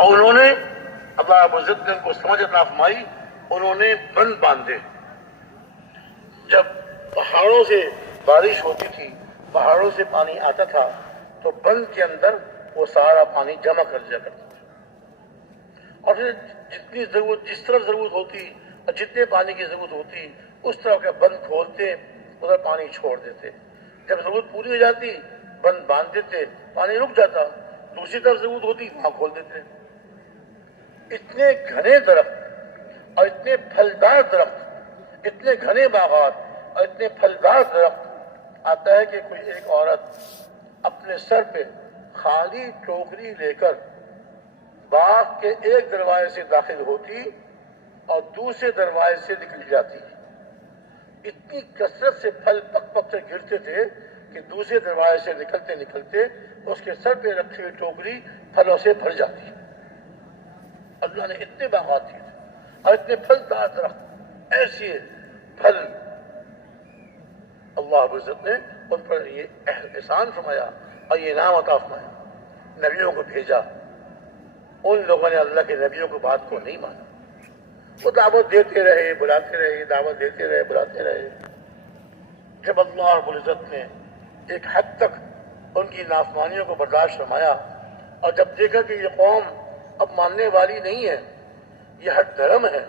اور انہوں نے اللہ رب العزت نے ان کو سمجھ عطا فرمائی، انہوں نے بند باندھے۔ جب پہاڑوں سے بارش ہوتی تھی، پہاڑوں سے پانی آتا تھا، تو بند کے اندر وہ سارا پانی جمع کر دیا کرتا تھا، اور پھر جتنی ضرورت، جس طرح ضرورت ہوتی اور جتنے پانی کی ضرورت ہوتی اس طرح کا بند کھولتے، ادھر پانی چھوڑ دیتے۔ جب ضرورت پوری ہو جاتی بند باندھ دیتے، پانی رک جاتا، دوسری طرف ضرورت ہوتی وہاں کھول دیتے۔ اتنے گھنے درخت اور اتنے پھلدار درخت، اتنے گھنے باغات اور اتنے پھلدار درخت، آتا ہے کہ کوئی ایک عورت اپنے سر پہ خالی ٹوکری لے کر باغ کے ایک دروازے سے داخل ہوتی اور دوسرے دروازے سے نکل جاتی۔ اتنی کثرت سے پھل پک پک سے گرتے تھے کہ دوسرے دروازے سے نکلتے نکلتے اس کے سر پہ رکھی ہوئی ٹوکری پھلوں سے بھر جاتی۔ اللہ نے اتنے باغات دیے اور اتنے پھلدار درخت، ایسے پھل اللہ رب العزت نے ان پر یہ احسان فرمایا اور یہ انعام عطا فرمایا۔ نبیوں کو بھیجا، ان لوگوں نے اللہ کے نبیوں کی بات کو نہیں مانا، وہ دعوت دیتے رہے، بلاتے رہے، دعوت دیتے رہے، بلاتے رہے۔ جب اللہ رب العزت نے ایک حد تک ان کی نافرمانیوں کو برداشت فرمایا اور جب دیکھا کہ یہ قوم اب ماننے والی نہیں ہے، یہ ہٹ دھرم ہے،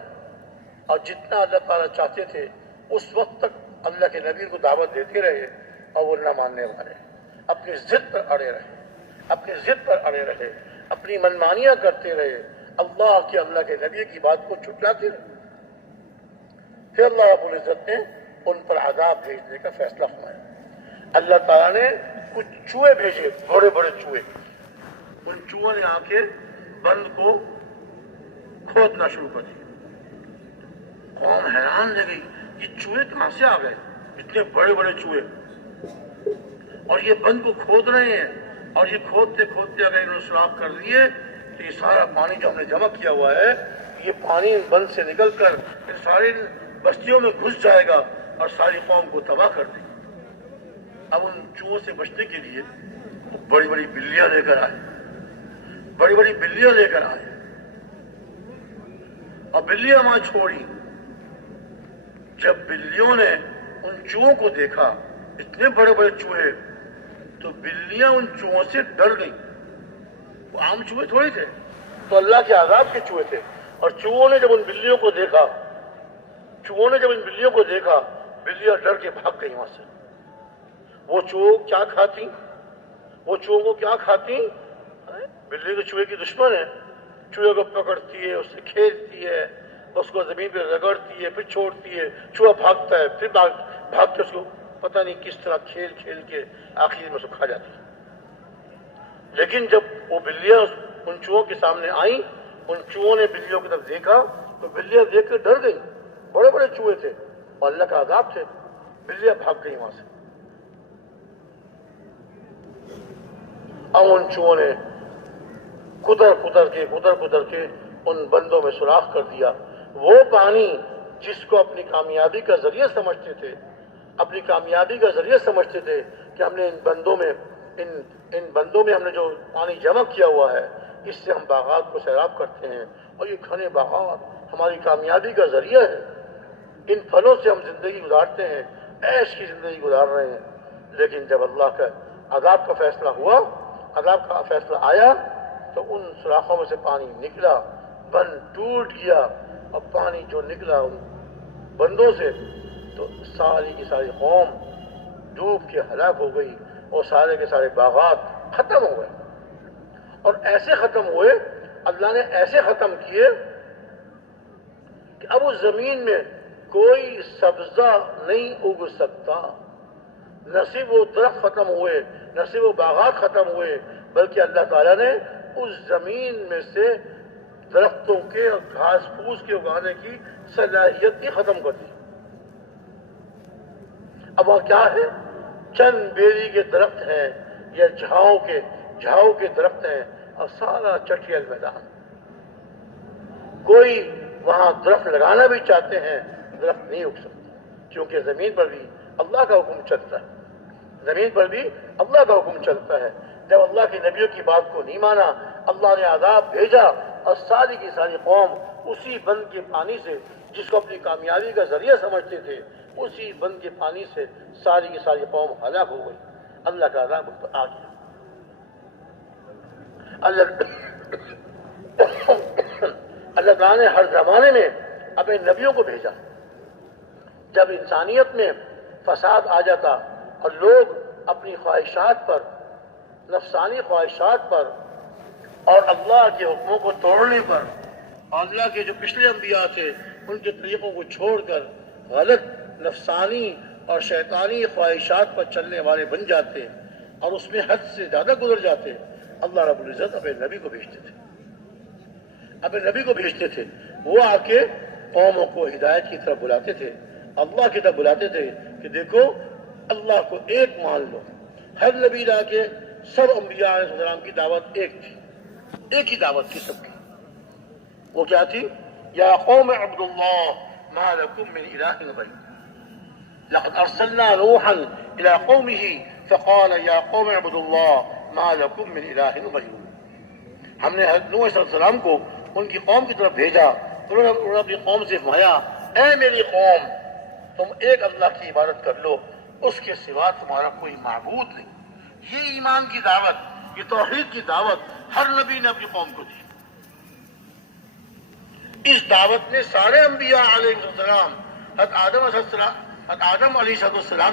اور جتنا اللہ تعالیٰ چاہتے تھے اس وقت تک اللہ کے نبی کو دعوت دیتے رہے اور وہ نہ ماننے والے اپنی ضد پر اڑے رہے، اپنی ضد پر اڑے رہے، اپنی منمانیاں کرتے رہے، اللہ کے نبی کی بات کو جھٹلاتے رہے۔ پھر اللہ رب العزت نے ان پر عذاب بھیجنے کا فیصلہ فرمایا۔ اللہ تعالیٰ نے کچھ چوہے بھیجے، بڑے بڑے چوہے، ان چوہوں نے آ کے بند کو کھودنا شروع کر دیا۔ قوم حیران رہ گئی، یہ چوہے کہاں سے آ گئے، اتنے بڑے بڑے چوہے، اور یہ بند کو کھود رہے ہیں، اور یہ کھودتے کھودتے اگر انہوں نے سوراخ کر لیے تو یہ سارا پانی جو ہم نے جمع کیا ہوا ہے، یہ پانی ان بند سے نکل کر ان ساری بستیوں میں گھس جائے گا اور ساری قوم کو تباہ کر دے گا۔ اب ان چوہوں سے بچنے کے لیے بڑی بڑی بلیاں لے کر آئے، بڑی بڑی بلیاں لے کر آئے، اور بلیاں وہاں چھوڑی۔ جب بلیوں نے ان چوہوں کو دیکھا، اتنے بڑے بڑے چوہے، تو بلیاں ان چوہوں سے ڈر گئیں۔ وہ عام چوہے تھوڑی تھے، تو اللہ کے عذاب کے چوہے تھے، اور چوہوں نے جب ان بلیوں کو دیکھا، بلیاں ڈر کے بھاگ گئی وہاں سے۔ وہ چوہوں کیا کھاتی، وہ چوہوں کو کیا کھاتی؟ بلی تو چوہے کی دشمن ہے، چوہے کو پکڑتی ہے، اس سے کھیلتی ہے، اس کو زمین پہ رگڑتی ہے، پھر چھوڑتی ہے، چوہا بھاگتا ہے، پھر بھاگ کے اس کو پتہ نہیں کس طرح کھیل کھیل کے آخر میں اس کو کھا جاتی ہے۔ لیکن جب وہ بلیاں ان چوہوں کے سامنے آئیں، ان چوہوں نے بلیوں کی طرف دیکھا تو بلیاں دیکھ کے ڈر گئیں، بڑے بڑے چوہے تھے اور اللہ کا عذاب تھے، بلیاں بھاگ گئیں وہاں سے۔ اب ان چوہوں نے قدر کے ان بندوں میں سوراخ کر دیا۔ وہ پانی جس کو اپنی کامیابی کا ذریعہ سمجھتے تھے، کہ ہم نے ان بندوں میں ہم نے جو پانی جمع کیا ہوا ہے، اس سے ہم باغات کو سیراب کرتے ہیں، اور یہ گھنے باغات ہماری کامیابی کا ذریعہ ہے، ان پھلوں سے ہم زندگی گزارتے ہیں، عیش کی زندگی گزار رہے ہیں۔ لیکن جب اللہ کا عذاب کا فیصلہ ہوا، عذاب کا فیصلہ آیا، تو ان سوراخوں میں سے پانی نکلا، بند ٹوٹ گیا، اور پانی جو نکلا ان بندوں سے، تو ساری کی ساری قوم ڈوب کے ہلاک ہو گئی، اور سارے کے سارے باغات ختم ہو گئے۔ اور ایسے ختم ہوئے، اللہ نے ایسے ختم کیے کہ اب اس زمین میں کوئی سبزہ نہیں اگ سکتا۔ نہ صرف وہ درخت ختم ہوئے، نہ صرف وہ باغات ختم ہوئے، بلکہ اللہ تعالیٰ نے اس زمین میں سے درختوں کے اور گھاس پھوس کے اگانے کی صلاحیت ہی ختم کر دی۔ اب وہاں کیا ہے؟ چند بیری کے درخت ہیں یا جھاؤ کے درخت ہیں، اور سارا چٹیل میدان۔ کوئی وہاں درخت لگانا بھی چاہتے ہیں، درخت نہیں اگ سکتا، کیونکہ زمین پر بھی اللہ کا حکم چلتا ہے، جب اللہ کے نبیوں کی بات کو نہیں مانا، اللہ نے عذاب بھیجا اور ساری کی ساری قوم اسی بند کے پانی سے جس کو اپنی کامیابی کا ذریعہ سمجھتے تھے، اسی بند کے پانی سے ساری کی ساری قوم ہلاک ہو گئی۔ اللہ کا عذاب اس پر آ گیا۔ اللہ تعالیٰ نے ہر زمانے میں اپنے نبیوں کو بھیجا۔ جب انسانیت میں فساد آ جاتا اور لوگ اپنی خواہشات پر، نفسانی خواہشات پر اور اللہ کے حکموں کو توڑنے پر، اور اللہ کے جو پچھلے انبیاء تھے ان کے طریقوں کو چھوڑ کر غلط نفسانی اور شیطانی خواہشات پر چلنے والے بن جاتے اور اس میں حد سے زیادہ گزر جاتے، اللہ رب العزت اپنے نبی کو بھیجتے تھے، اپنے نبی کو بھیجتے تھے۔ وہ آ کے قوموں کو ہدایت کی طرف بلاتے تھے، اللہ کی طرف بلاتے تھے کہ دیکھو اللہ کو ایک مان لو۔ ہر نبی لا کے سب انبیاء علیہ السلام کی دعوت ایک تھی، ایک ہی دعوت تھی سب کی۔ وہ کیا تھی؟ یا قوم اعبدوا اللہ ما لکم من الہ غیرہ لقد ارسلنا نوحا الى قومه فقال یا قوم اعبدوا اللہ ما لکم من الہ غیرہ۔ ہم نے حضرت نوح علیہ السلام کو ان کی قوم کی طرف بھیجا، انہوں نے اپنی قوم سے فرمایا اے میری قوم تم ایک اللہ کی عبادت کر لو، اس کے سوا تمہارا کوئی معبود نہیں۔ یہ ایمان کی دعوت، یہ توحید کی دعوت ہر نبی نے اپنی قوم کو دی۔ اس دعوت نے سارے انبیاء علیہ السلام، حضرت آدم علیہ السلام